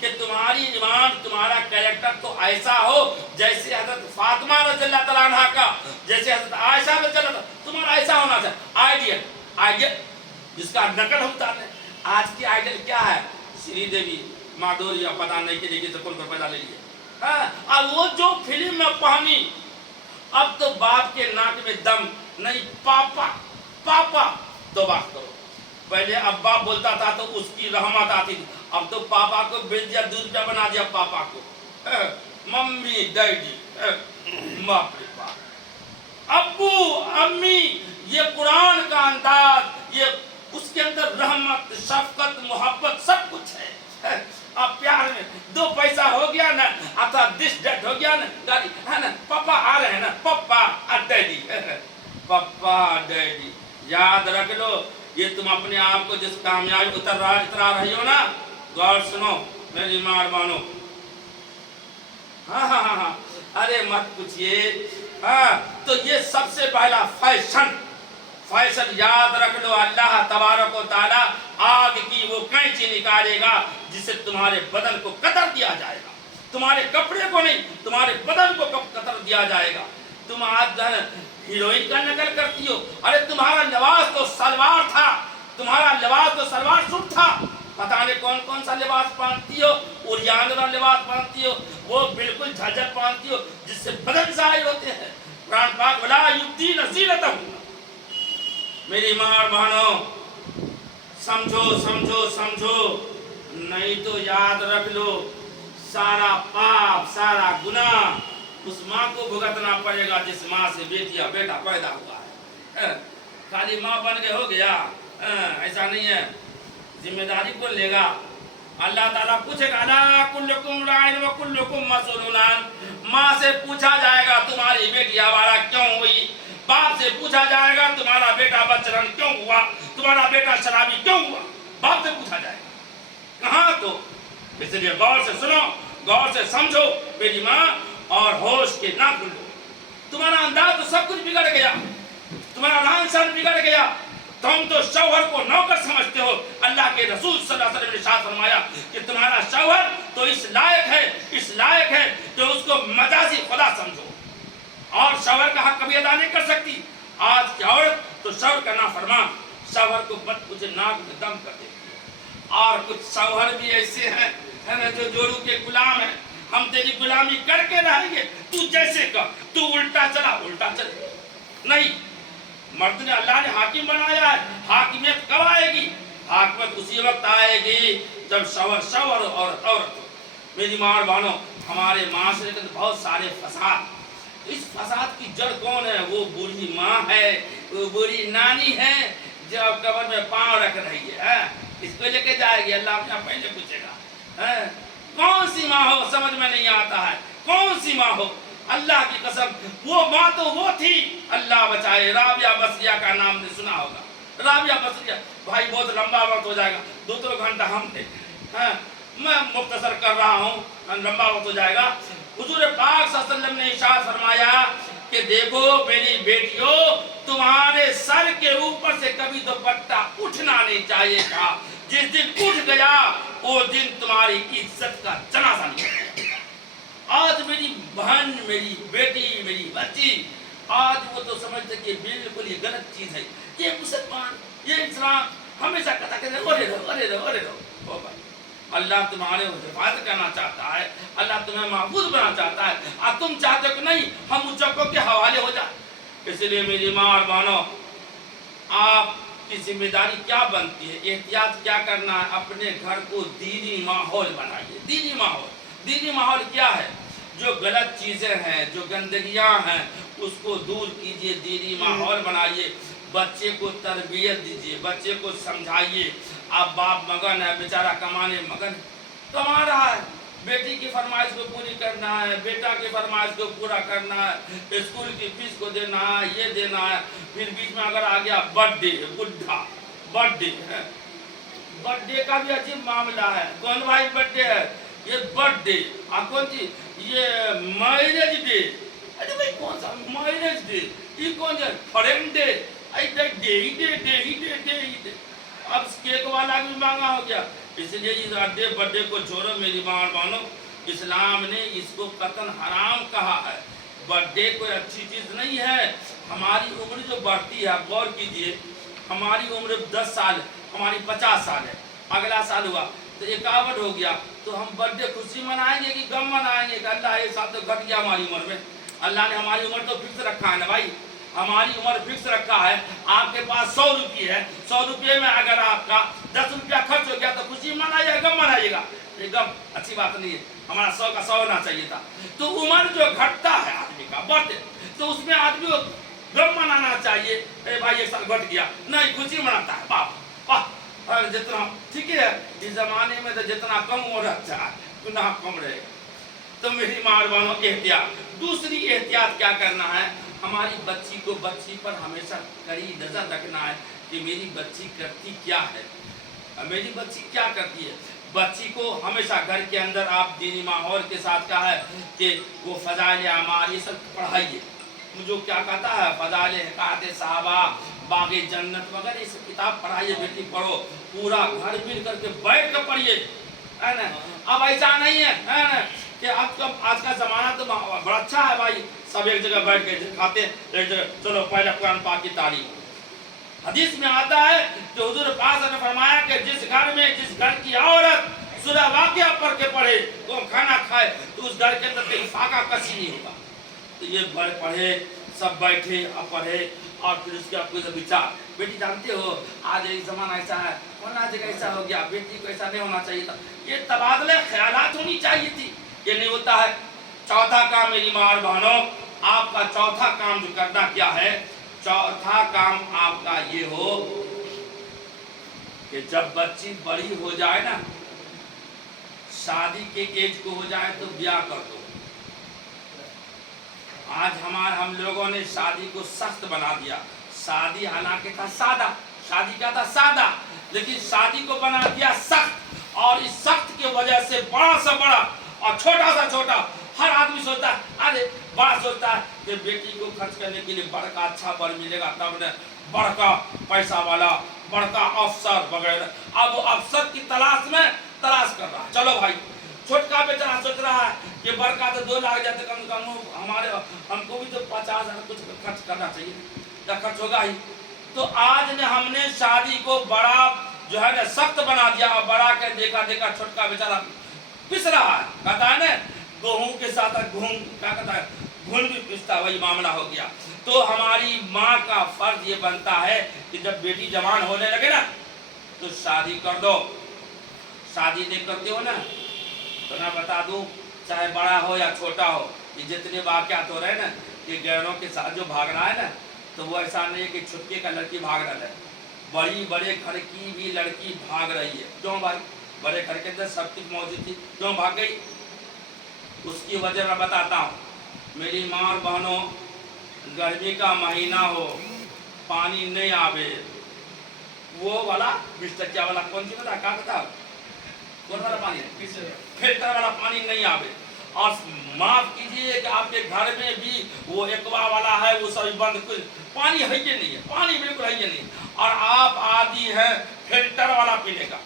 کہ تمہاری ایمان تمہارا کیریکٹر تو ایسا ہو جیسے حضرت فاطمہ رضی اللہ تعالیٰ عنہ کا، جیسے حضرت عائشہ رضی اللہ تعالیٰ، تمہارا ایسا ہونا چاہیے آئیڈیل جس کا نقل ہم اتارتے ہیں۔ آج کی آئیڈیل کیا ہے؟ شری دیوی مادھوری یا پتہ نہیں کہ دیکھیے سکول پر پیدا لے لیے، اور وہ جو فلم میں پہنی، اب تو باپ کے ناک میں دم نہیں، پاپا پاپا توبہ کرو۔ پہلے ابا بولتا تھا تو اس کی رحمت آتی تھی، اب تو پاپا کو بیچ دیا، دودھ پہ بنا دیا پاپا کو، ممی ڈیڈی، باپ رے باپ، ابو امی، یہ قرآن کا انداز، یہ اس کے اندر رحمت شفقت محبت سب کچھ ہے۔ اب پیار میں دو پیسہ ہو گیا نا، اتھا دس ڈیٹ ہو گیا نا، گاڑی ہے نا، پاپا آ رہے ہیں نا، پاپا ڈیڈی، پاپا ڈیڈی۔ یاد رکھ لو، یہ تم اپنے آپ کو جس کامیابی اترا رہی ہو نا، غور سنو میری ماں بانو، ہاں ہاں ہاں ہاں، ارے مت پوچھئے، تو یہ سب سے پہلا فیشن یاد رکھ لو، اللہ تبارک و تعالیٰ آگ کی وہ کینچی نکالے گا جس سے تمہارے بدن کو قطر دیا جائے گا، تمہارے کپڑے کو نہیں، تمہارے بدن کو قطر دیا جائے گا۔ تم آج ہیروئن کا نقل کرتی ہو، ارے تمہارا لباس تو سلوار تھا، تمہارا لباس تو سلوار سوٹ تھا، پتہ نہیں کون کون سا لباس پہنتی ہو، اوریانا لباس پہنتی ہو، وہ بالکل جھجھر پہنتی ہو جس سے بدن ظاہر ہوتے ہیں۔ قرآن پاک وَلَا يُبْدِينَ زِينَتَهُنَّ، میری ماں بہنوں سمجھو سمجھو سمجھو، نہیں تو یاد رکھ لو سارا پاپ سارا گناہ اس ماں کو بھگتنا پڑے گا جس ماں سے بیٹی یا بیٹا پیدا ہوا ہے۔ خالی ماں بن کے ہو گیا، ایسا نہیں ہے، ذمہ داری کون لے گا؟ اللہ تعالیٰ پوچھے گا الا کلکم راعٍ وکلکم مسئول عن، ماں سے پوچھا جائے گا تمہاری بیٹی آوارہ کیوں ہوئی، باپ سے پوچھا جائے گا تمہارا بیٹا بچرن کیوں ہوا، تمہارا بیٹا شرابی کیوں ہوا، باپ سے پوچھا جائے گا۔ کہاں تو اس لیے غور سے سنو، غور سے سمجھو میری ماں، اور ہوش کے نہ بھولو۔ تمہارا انداز تو سب کچھ بگڑ گیا، تمہارا رہن سہن بگڑ گیا، تم تو شوہر کو نوکر سمجھتے ہو۔ اللہ کے رسول صلی اللہ علیہ وسلم نے ارشاد فرمایا کہ تمہارا شوہر تو اس لائق ہے کہ اس کو مجازی خدا سمجھو، اور شوہر کا حق کبھی ادا نہیں کر سکتی۔ آج کی عورت تو شوہر کا نافرمان، شوہر کو مت پوچھے ناک میں دم کر دیتی ہے۔ اور کچھ شوہر بھی ایسے ہیں جو جوڑوں کے غلام ہیں، ہم تیری غلامی کر کے رہیں گے، تو جیسے کر، تو الٹا چلا الٹا چلے۔ نہیں، مرد نے اللہ نے حاکم بنایا ہے، حاکمیت کب آئے گی؟ حاکمیت اسی وقت آئے گی جب شوہر اور عورت ہو۔ میری ماں اور بہنوں، ہمارے معاشرے کے بہت سارے فساد، اس فساد کی جڑ کون ہے؟ وہ بوڑھی ماں ہے، وہ بوڑھی نانی ہے جو اب قبر میں پاؤں رکھ رہی ہے، اس کو لے کے جائے گی، اللہ اپنے پہلے پوچھے گا کون سی ماں ہو، سمجھ میں نہیں آتا ہے کون سی ماں ہو۔ اللہ کی قسم، وہ ماں تو وہ تھی، اللہ بچائے، رابعہ بصریہ کا نام نے سنا ہوگا، رابعہ بصریہ۔ بھائی بہت لمبا وقت ہو جائے گا، 2 گھنٹہ ہم نے، میں مختصر کر رہا ہوں، لمبا وقت ہو جائے گا۔ حضور پاک صلی اللہ علیہ وسلم نے ارشاد فرمایا کہ دیکھو میری بیٹیوں، تمہارے سر کے اوپر سے کبھی دوپٹہ اٹھنا نہیں چاہیے تھا، جس دن اٹھ گیا وہ دن تمہاری عزت کا جنازہ نکل گیا۔ آج میری بہن، میری بیٹی، میری بچی، آج وہ تو سمجھتے کہ بالکل یہ غلط چیز ہے، یہ مسلمان، یہ اسلام، ہمیشہ کہتا کہ ارے رہو بھائی، اللہ تمہارے حفاظت کرنا چاہتا ہے، اللہ تمہیں محفوظ بنانا چاہتا ہے، اور تم چاہتے ہو کہ نہیں ہم مجھکوں کے حوالے ہو جائیں۔ اس لیے میری ماں اور بہنوں، آپ کی ذمہ داری کیا بنتی ہے؟ احتیاط کیا کرنا ہے؟ اپنے گھر کو دینی ماحول بنائیے۔ دینی ماحول کیا ہے؟ جو غلط چیزیں ہیں، جو گندگیاں ہیں، اس کو دور کیجئے، دینی ماحول بنائیے، بچے کو تربیت دیجئے، بچے کو سمجھائیے۔ اب باپ مگن ہے، بیچارہ کمانے مگن، کما رہا ہے، بیٹی کی فرمائش کو پوری کرنا ہے، بیٹا کی فرمائش کو پورا کرنا ہے، اسکول کی فیس کو دینا ہے، یہ دینا ہے، پھر بیچ میں اگر آ گیا برتھ ڈے، بڈھا برتھ ڈے ہے، برتھ ڈے کا بھی عجیب معاملہ ہے، کون بھائی برتھ ڈے ہے؟ یہ برتھ ڈے، کون سی؟ یہ میرج ڈے، ارے بھائی کون سا میرج ڈے؟ یہ کون سا فرینڈ ڈے؟ ڈے ہی ڈے۔ اب کیک والا بھی مانگا ہو گیا، اس لیے اس اڈے بڈے کو چھوڑو میری ماں مانو، اسلام نے اس کو قطعاً حرام کہا ہے۔ برتھڈے کوئی اچھی چیز نہیں ہے۔ ہماری عمر جو بڑھتی ہے، آپ غور کیجئے، ہماری عمر 10 سال، ہماری 50 سال ہے، اگلا سال ہوا تو 51 ہو گیا، تو ہم برتھڈے خوشی منائیں گے کہ غم منائیں گے کہ اللہ ایک سال تو گھٹ گیا ہماری عمر میں؟ اللہ نے ہماری عمر تو فکس رکھا ہے نا بھائی، ہماری عمر فکس رکھا ہے۔ آپ کے پاس 100 روپے ہے، 100 روپے میں اگر آپ کا 10 روپیہ خرچ ہو گیا تو خوشی منائیے گا غم منائیے گا؟ یہ غم اچھی بات نہیں ہے، ہمارا 100 کا 100 ہونا چاہیے تھا۔ تو عمر جو گھٹتا ہے آدمی کا بڑھتے، تو اس میں آدمی کو غم منانا چاہیے، اے بھائی ایک سال گھٹ گیا، نہیں خوشی مناتا ہے باپ واہ، اور جتنا ٹھیک ہے، اس زمانے میں تو جتنا کم عمر اچھا ہے، گناہ کم رہے گا۔ تو میری مہربانوں احتیاط، دوسری احتیاط کیا کرنا ہے؟ ہماری بچی پر ہمیشہ کڑی نظر رکھنا ہے کہ میری بچی کرتی کیا ہے، میری بچی کیا کرتی ہے۔ بچی کو ہمیشہ گھر کے اندر آپ دینی ماحول کے ساتھ کہا ہے کہ وہ فضائل اعمال یہ سب پڑھائیے، جو کیا کہتا ہے فضائل حکایت صحابہ، باغ جنت وغیرہ یہ سب کتاب پڑھائیے، بیٹی پڑھو، پورا گھر مل کر کے بیٹھ کر پڑھیے، ہے نا۔ اب ایسا نہیں ہے نا کہ آج کا زمانہ تو بڑا اچھا ہے بھائی، سب ایک جگہ بیٹھ کے کھاتے ہیں ایک جگہ، چلو پہلے قرآن پاک کی تعلیم۔ حدیث میں آتا ہے کہ حضور پاک نے فرمایا کہ جس گھر کی عورت سورہ واقعہ پڑھ کے پڑھے وہ کھانا کھائے تو اس گھر کے اندر کہیں فاقہ کسی نہیں ہوگا۔ تو یہ پڑھے، سب بیٹھے اور پڑھے، اور پھر اس کے آپ کو بچار، بیٹی جانتے ہو آج ایک زمانہ ایسا ہے، ہونا جگہ ایسا ہو گیا، بیٹی کو ایسا نہیں ہونا چاہیے تھا، یہ تبادلہ خیالات ہونی چاہیے تھی، یہ نہیں ہوتا ہے۔ چوتھا کام میری ماں اور بہنوں، آپ کا چوتھا کام جو کرنا کیا ہے؟ چوتھا کام آپ کا یہ ہو کہ جب بچی بڑی ہو جائے نا، شادی کے ایج کو ہو جائے تو بیاہ کر دو۔ آج ہم لوگوں نے شادی کو سخت بنا دیا۔ شادی حالانکہ تھا سادہ، شادی کیا تھا سادہ، لیکن شادی کو بنا دیا سخت، اور اس سخت کی وجہ سے بڑا سا بڑا اور چھوٹا سا چھوٹا ہر آدمی سوچتا ہے، ارے بڑا سوچتا ہے کہ بیٹی کو خرچ کرنے کے لیے بڑا اچھا بر ملے گا تب نے بڑا پیسہ والا، بڑا افسر وغیرہ۔ اب وہ افسر کی تلاش کر رہا ہے۔ چلو بھائی، چھوٹکا بیچارہ سوچ رہا ہے کہ برکا تو 2 لاکھ جاتے، کم سے کم ہم کو بھی تو 50,000 کچھ خرچ کرنا چاہیے، یا خرچ ہوگا ہی۔ تو آج نے ہم نے شادی کو بڑا جو ہے نا سخت بنا دیا، اور بڑا کے دیکھا چھوٹکا بیچارہ پس رہا ہے، کہتا ہے نا گہوں کے ساتھ گہوں کیا کہتا ہے گھن بھی پستا، وہی معاملہ ہو گیا۔ تو ہماری ماں کا فرض یہ بنتا ہے کہ جب بیٹی جوان ہونے لگے نا تو شادی کر دو۔ شادی نہیں کرتے ہو نا تو میں بتا دوں، چاہے بڑا ہو یا چھوٹا ہو، یہ جتنے واقعات ہو رہے ہیں نا، یہ غیروں کے ساتھ جو بھاگ رہا ہے نا، تو وہ ایسا نہیں ہے کہ چھٹکے کا لڑکی بھاگ رہا ہے، بڑے گھر کی بھی لڑکی بھاگ رہی ہے۔ کیوں بھائی؟ بڑے گھر کے اندر سب کچھ موجود تھی، کیوں بھاگ گئی؟ اس کی وجہ میں بتاتا ہوں۔ میری ماں اور بہنوں، گرمی کا مہینہ ہو، پانی نہیں آوے، وہ والا بستکیا والا کون سی بتا کہا تھا، کون والا پانی ہے؟ فلٹر والا پانی نہیں آوے، اور معاف کیجئے کہ آپ کے گھر میں بھی وہ ایکوا والا ہے، وہ سب بند، کچھ پانی ہے یہ نہیں ہے، پانی بالکل ہے یہ نہیں، اور آپ عادی ہیں فلٹر والا پینے کا،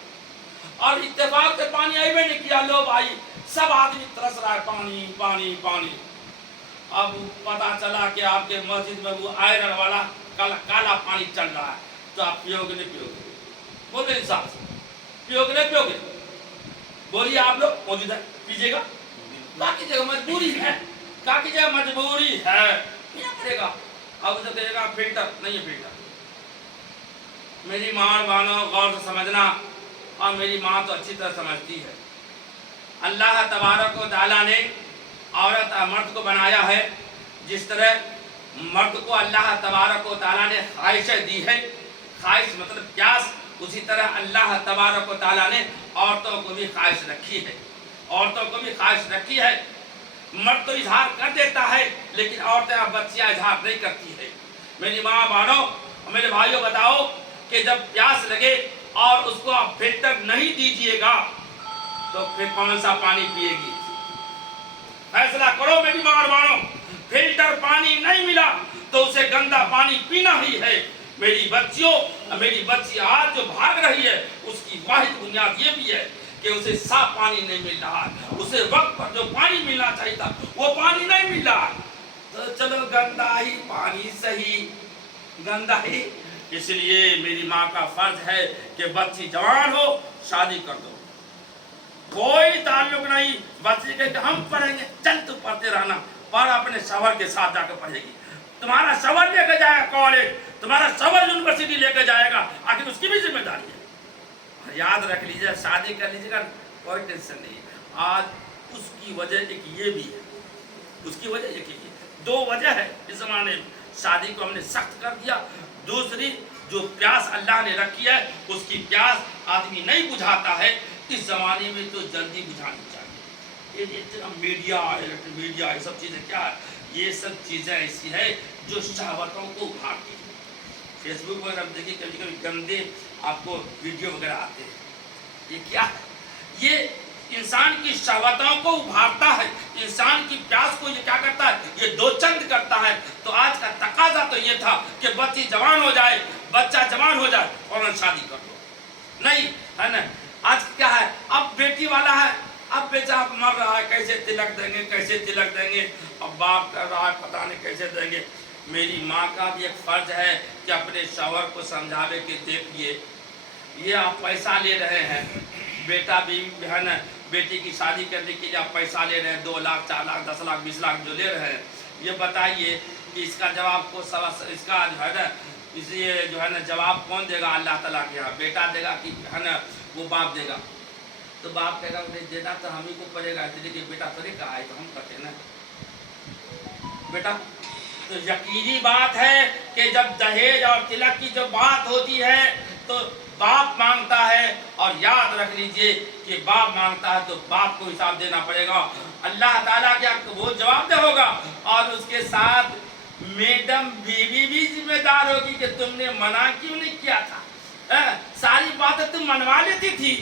اور اتفاق سے پانی آئی بھی نہیں کیا، لو بھائی سب آدمی ترس رہا ہے پانی پانی پانی۔ اب پتا چلا کہ آپ کے مسجد میں وہ آئرن والا کالا پانی چل رہا ہے، تو آپ پیو گے نہیں پیو گے؟ بولے انصاف سے، پیو گے نہیں پیو گے؟ بولیے آپ لوگ موجود ہے، پیجیے گا؟ کیا کیجیے گا؟ مجبوری ہے، کیا کیجیے گا؟ مجبوری ہے، کیا کرے گا؟ اب اسے کہے گا فلٹر نہیں ہے فلٹر۔ میری ماں اور بہنوں غور سے سمجھنا، اور میری ماں تو اچھی طرح سمجھتی ہے، اللہ تبارک و تعالیٰ نے عورت اور مرد کو بنایا ہے، جس طرح مرد کو اللہ تبارک و تعالیٰ نے خواہشیں دی ہے، خواہش مطلب پیاس، اسی طرح اللہ تبارک و تعالیٰ نے عورتوں کو بھی خواہش رکھی ہے، عورتوں کو بھی خواہش رکھی ہے۔ مرد تو اظہار کر دیتا ہے، لیکن عورتیں اور بچیاں اظہار نہیں کرتی ہے۔ میری ماں بہنوں، میرے بھائیوں، بتاؤ کہ جب پیاس لگے اور اس کو آپ فلٹر نہیں دیجئے گا تو پھر کون سا پانی پیے گی؟ فیصلہ کرو میری ماں اور بہنوں، فلٹر پانی نہیں ملا تو اسے گندا پانی پینا ہی ہے، میری بچیوں، میری بچی آج جو بھاگ رہی ہے اس کی واحد بنیاد یہ بھی ہے کہ اسے صاف پانی نہیں مل رہا، اسے وقت پر جو پانی ملنا چاہیے تھا وہ پانی نہیں مل رہا، تو چلو گندا ہی پانی صحیح، گندا ہی۔ اس لیے میری ماں کا فرض ہے کہ بچی جوان ہو شادی کر دو، کوئی تعلق نہیں بچی کہ ہم پڑھیں گے، چل تو پڑھتے رہنا، پر اپنے شوہر کے ساتھ جا کے پڑھے گی، تمہارا شوہر لے کے جائے گا کالج، تمہارا شوہر یونیورسٹی لے کے جائے گا، آخر اس کی بھی ذمہ داری ہے۔ یاد رکھ لیجیے، شادی کر لیجیے گا کوئی ٹینشن نہیں۔ آج اس کی وجہ ایک یہ بھی ہے، اس کی وجہ ایک یہ دو وجہ ہے اس زمانے میں، شادی کو ہم نے سخت کر دیا، دوسری جو پیاس اللہ نے رکھی ہے اس کی پیاس آدمی نہیں بجھاتا ہے، اس زمانے میں تو جلدی بجھانی چاہیے۔ یہ اتنا میڈیا، الیکٹرک میڈیا، یہ سب چیزیں کیا ہے؟ یہ سب چیزیں ایسی ہے جو شہوتوں کو ابھارتی ہیں۔ فیس بک وغیرہ دیکھیے کبھی کبھی گندے آپ کو ویڈیو وغیرہ آتے ہیں، یہ کیا ہے؟ یہ انسان کی شہوتوں کو ابھارتا ہے، انسان کی پیاس کو یہ کیا کرتا ہے؟ یہ دو چند کرتا ہے۔ تو آج کا تقاضا تو یہ تھا کہ بچی جوان ہو جائے، بچہ جوان ہو جائے فوراً شادی کر دو، نہیں ہے نا؟ آج کیا ہے؟ اب بیٹی والا ہے، اب بیچا مر رہا ہے، کیسے تلک دیں گے، کیسے تلک دیں گے، اب باپ کر رہا ہے پتہ نہیں کیسے دیں گے۔ میری ماں کا بھی ایک فرض ہے کہ اپنے شوہر کو سمجھاوے کہ دیکھیے یہ آپ پیسہ لے رہے ہیں، بیٹا بھی ہے نا، بیٹی کی شادی کرنے کے لیے آپ پیسہ لے رہے ہیں، 2 لاکھ 4 لاکھ 10 لاکھ 20 لاکھ جو لے رہے ہیں، یہ بتائیے کہ اس کا جواب کو اس کا جو ہے نا، اس لیے جو ہے نا جواب کون دے گا؟ اللہ تعالیٰ کے یہاں بیٹا دے گا کہ ہے نا وہ باپ دے گا؟ تو باپ کہے گا دینا تو ہم ہی کو پڑے گا، اس لیے کہ بیٹا کرے کہا ہے تو ہم کرتے نا بیٹا۔ تو یقینی بات ہے کہ جب دہیج اور تلک کی جو بات ہوتی ہے تو باپ مانگتا ہے، اور یاد رکھ لیجئے کہ باپ مانگتا ہے تو باپ کو حساب دینا پڑے گا، اللہ تعالیٰ کیا وہ جواب دے ہوگا، اور اس کے ساتھ میڈم بیوی بھی ذمہ دار ہوگی کہ تم نے منع کیوں نہیں کیا تھا، ساری باتیں تم منوا لیتی تھی،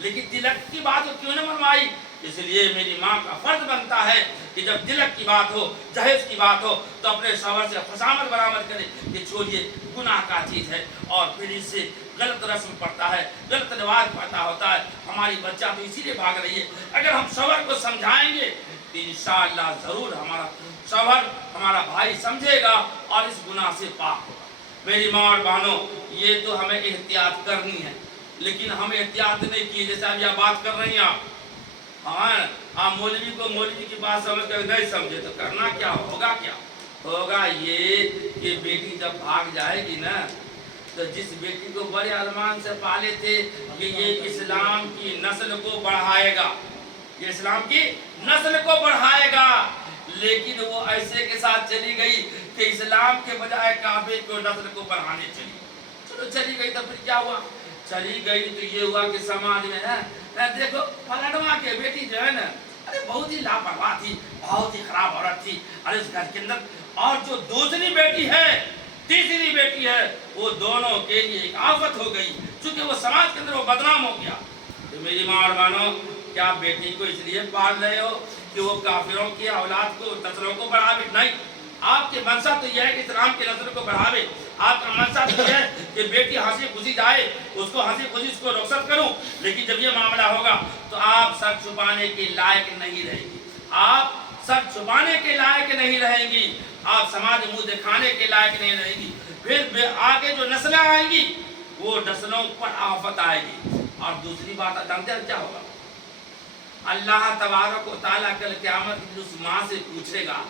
لیکن تلک کی بات کیوں نہ منوائی؟ اس لیے میری ماں کا فرض بنتا ہے کہ جب تلک کی بات ہو، جہیز کی بات ہو تو اپنے شوہر سے خوشامد برآمد کرے کہ چھوڑیے گناہ کا چیز ہے، اور پھر اس سے غلط رسم پڑتا ہے، غلط رواج پڑتا ہوتا ہے، ہماری بچہ تو اسی لیے بھاگ رہی ہے۔ اگر ہم شوہر کو سمجھائیں گے تو انشاءاللہ ضرور ہمارا شوہر، ہمارا بھائی سمجھے گا اور اس گناہ سے پاک ہوگا۔ میری ماں اور بہنوں، یہ تو ہمیں احتیاط کرنی ہے، لیکن ہم احتیاط نہیں کیے، جیسے اب یہ بات کر رہی ہیں آپ مولوی کو مولوی کی بات سمجھ کر نہیں سمجھے تو کرنا کیا ہوگا؟ کیا ہوگا؟ یہ کہ بیٹی جب بھاگ جائے گی نا، تو جس بیٹی کو بڑے ارمان سے پالے تھے کہ یہ اسلام کی نسل کو بڑھائے گا، یہ اسلام کی نسل کو بڑھائے گا، لیکن وہ ایسے کے ساتھ چلی گئی کہ اسلام کے بجائے کعبے کو نسل کو بڑھانے چلی۔ چلو چلی گئی تو پھر کیا ہوا؟ چلی گئی تو یہ ہوا کہ سماج میں ہے دیکھو فلانوا کے بیٹی جو ہے نا، ارے بہت ہی لاپرواہ تھی، بہت ہی خراب عورت تھی، ارے اس گھر کے اندر، اور جو دوسری بیٹی ہے، تیسری بیٹی ہے، وہ دونوں کے لیے ایک آفت ہو گئی، چونکہ وہ سماج کے اندر وہ بدنام ہو گیا۔ تو میری ماں اور بہنوں، کیا بیٹی کو اس لیے پال رہے ہو کہ وہ کافروں کی اولاد کو، نسلوں کو بڑھاوے؟ نہیں، آپ کی منشا تو یہ ہے کہ اسلام کی نسل کو بڑھاوے، آپ کا منشا تو یہ ہے کہ بیٹی ہنسی خوشی جائے، اس کو ہنسی خوشی اس کو رخصت کروں، لیکن جب یہ معاملہ ہوگا تو آپ سر چھپانے کے لائق نہیں رہیں گی، آپ سر چھپانے کے لائق نہیں رہیں گی، آپ سماج منہ دکھانے کے لائق نہیں رہیں گی، پھر آگے جو نسلیں آئیں گی وہ نسلوں پر آفت آئے گی۔ اور دوسری بات جانتے ہیں کیا ہوگا؟ اللہ تبارک و تعالیٰ کل قیامت میں اس ماں سے پوچھے گا،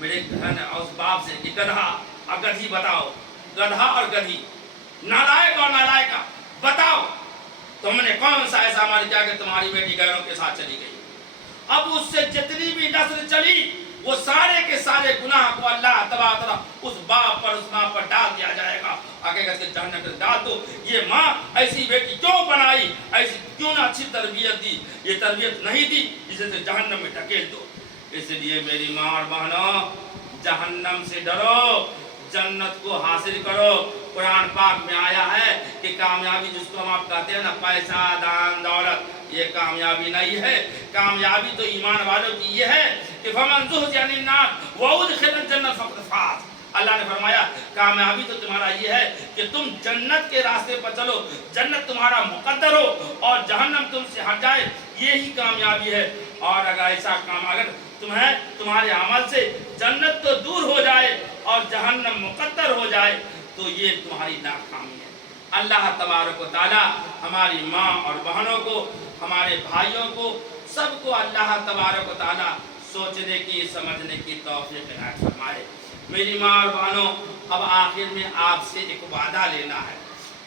میرے گھر اور اس باپ سے کہ گدھا اور گدھی بتاؤ، گدھا اور گدھی، نالائق اور نالائقہ بتاؤ، تم نے کون سا ایسا عمل کیا کہ تمہاری بیٹی غیروں کے ساتھ چلی گئی؟ اب اس سے جتنی بھی نسل چلی وہ سارے کے سارے گناہ کو اللہ تبارک و تعالیٰ اس باپ پر، اس ماں پر ڈال دیا جائے گا، آگے کہ جہنم میں ڈال دو، یہ ماں ایسی بیٹی کیوں بنائی، ایسی کیوں نہ اچھی تربیت دی، یہ تربیت نہیں دی، جسے سے جہنم میں ڈھکیل دو۔ اس لیے میری ماں اور بہنوں، جہنم سے ڈرو، جنت کو حاصل کرو۔ قرآن پاک میں آیا ہے کہ کامیابی جس کو ہم آپ کہتے ہیں نا پیسہ دان دولت، یہ کامیابی نہیں ہے، کامیابی تو ایمان والوں کی یہ ہے کہ فمن زحزح عن النار وادخل الجنہ فقد فاز، اللہ نے فرمایا کامیابی تو تمہارا یہ ہے کہ تم جنت کے راستے پر چلو، جنت تمہارا مقدر ہو اور جہنم تم سے ہٹ جائے، یہی کامیابی ہے۔ اور اگر ایسا کام اگر تمہارے عمل سے جنت تو دور ہو جائے اور جہنم مقدر ہو جائے تو یہ تمہاری ناکامی ہے۔ اللہ تبارک و تعالی ہماری ماں اور بہنوں کو، ہمارے بھائیوں کو، سب کو اللہ تبارک و تعالی سوچنے کی، سمجھنے کی توفیق عنایت فرمائے۔ میری ماں اور بہنوں، اب آخر میں آپ سے ایک وعدہ لینا ہے۔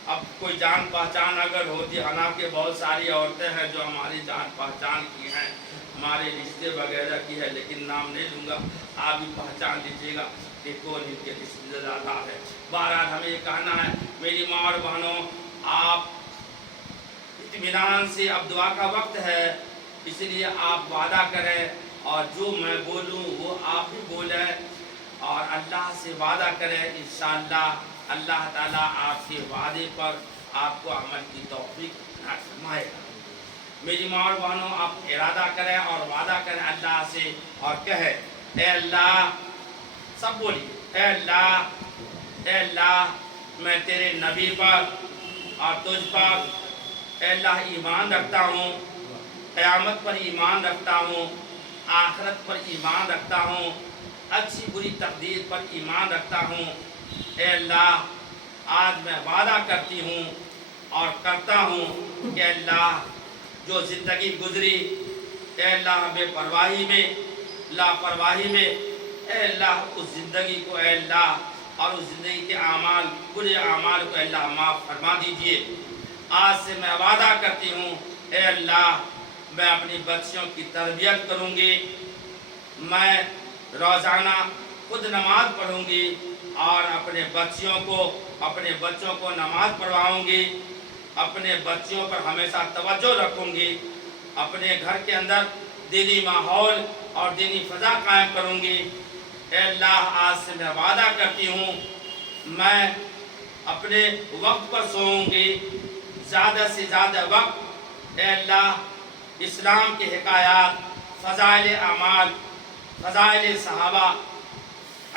اب کوئی جان پہچان اگر ہوتی، حالانکہ بہت ساری عورتیں ہیں جو ہماری جان پہچان کی ہیں، ہمارے رشتے وغیرہ کی ہے، لیکن نام نہیں لوں گا، آپ بھی پہچان لیجیے گا کہ کون ان کے رشتے دار ہے۔ بہرحال ہمیں یہ کہنا ہے میری ماں اور بہنوں، آپ اطمینان سے، اب دعا کا وقت ہے، اس لیے آپ وعدہ کریں اور جو میں بولوں وہ آپ بھی بولیں اور اللہ سے وعدہ کریں، انشاءاللہ اللہ تعالیٰ آپ کے وعدے پر آپ کو عمل کی توفیق عنایت فرمائے گا۔ میری ماں اور بہنوں، آپ ارادہ کریں اور وعدہ کریں اللہ سے اور کہیں اے اللہ، سب بولیے اے اللہ میں تیرے نبی پر اور تجھ پر اے اللہ ایمان رکھتا ہوں، قیامت پر ایمان رکھتا ہوں، آخرت پر ایمان رکھتا ہوں، اچھی بری تقدیر پر ایمان رکھتا ہوں۔ اے اللہ آج میں وعدہ کرتی ہوں اور کرتا ہوں کہ اللہ جو زندگی گزری، اے اللہ بے پرواہی میں، لاپرواہی میں، اے اللہ اس زندگی کو اے اللہ اور اس زندگی کے اعمال، برے اعمال کو اے اللہ معاف فرما دیجئے۔ آج سے میں وعدہ کرتی ہوں اے اللہ میں اپنی بچیوں کی تربیت کروں گی، میں روزانہ خود نماز پڑھوں گی اور اپنے بچوں کو نماز پڑھواؤں گی، اپنے بچوں پر ہمیشہ توجہ رکھوں گی، اپنے گھر کے اندر دینی ماحول اور دینی فضا قائم کروں گی۔ اے اللہ آج سے میں وعدہ کرتی ہوں میں اپنے وقت پر سوؤں گی، زیادہ سے زیادہ وقت اے اللہ اسلام کے حکایات، فضائل اعمال، فضائل صحابہ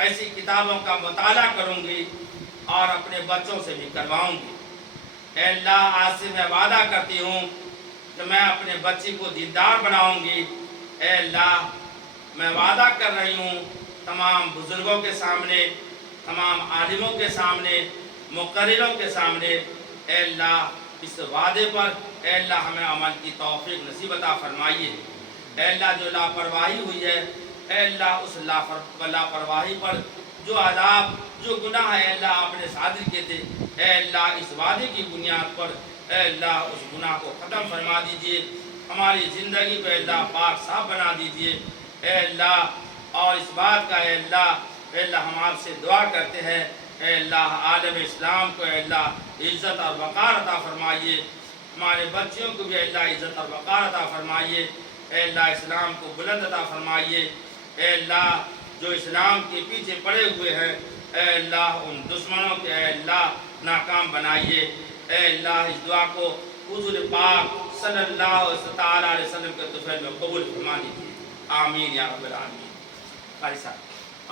ایسی کتابوں کا مطالعہ کروں گی اور اپنے بچوں سے بھی کرواؤں گی۔ اے اللہ آج سے میں وعدہ کرتی ہوں کہ میں اپنے بچی کو دیندار بناؤں گی۔ اے اللہ میں وعدہ کر رہی ہوں تمام بزرگوں کے سامنے، تمام عالموں کے سامنے، مقرروں کے سامنے، اے اللہ اس وعدے پر اے اللہ ہمیں عمل کی توفیق نصیب عطا فرمائیے۔ اے اللہ جو لاپرواہی ہوئی ہے، اے اللہ اس لاپرواہی پر جو عذاب، جو گناہ ہے اے اللہ آپ نے صادر کیے تھے، اے اللہ اس وعدے کی بنیاد پر اے اللہ اس گناہ کو ختم فرما دیجئے، ہماری زندگی کو اے اللہ پاک صاف بنا دیجئے۔ اے اللہ اور اس بات کا اے اللہ ہم آپ سے دعا کرتے ہیں اے اللہ عالم اسلام کو اے اللہ عزت اور وقار عطا فرمائیے، ہمارے بچیوں کو بھی اے اللہ عزت اور وقار عطا فرمائیے، اے اللہ اسلام کو بلند عطا فرمائیے۔ اے اللہ جو اسلام کے پیچھے پڑے ہوئے ہیں اے اللہ ان دشمنوں کے اے اللہ ناکام بنائیے۔ اے اللہ اس دعا کو حضور پاک صلی اللہ علیہ وسلم کے طفیل میں قبول فرما لیجیے، آمین یا رب العالمین۔ قاری صاحب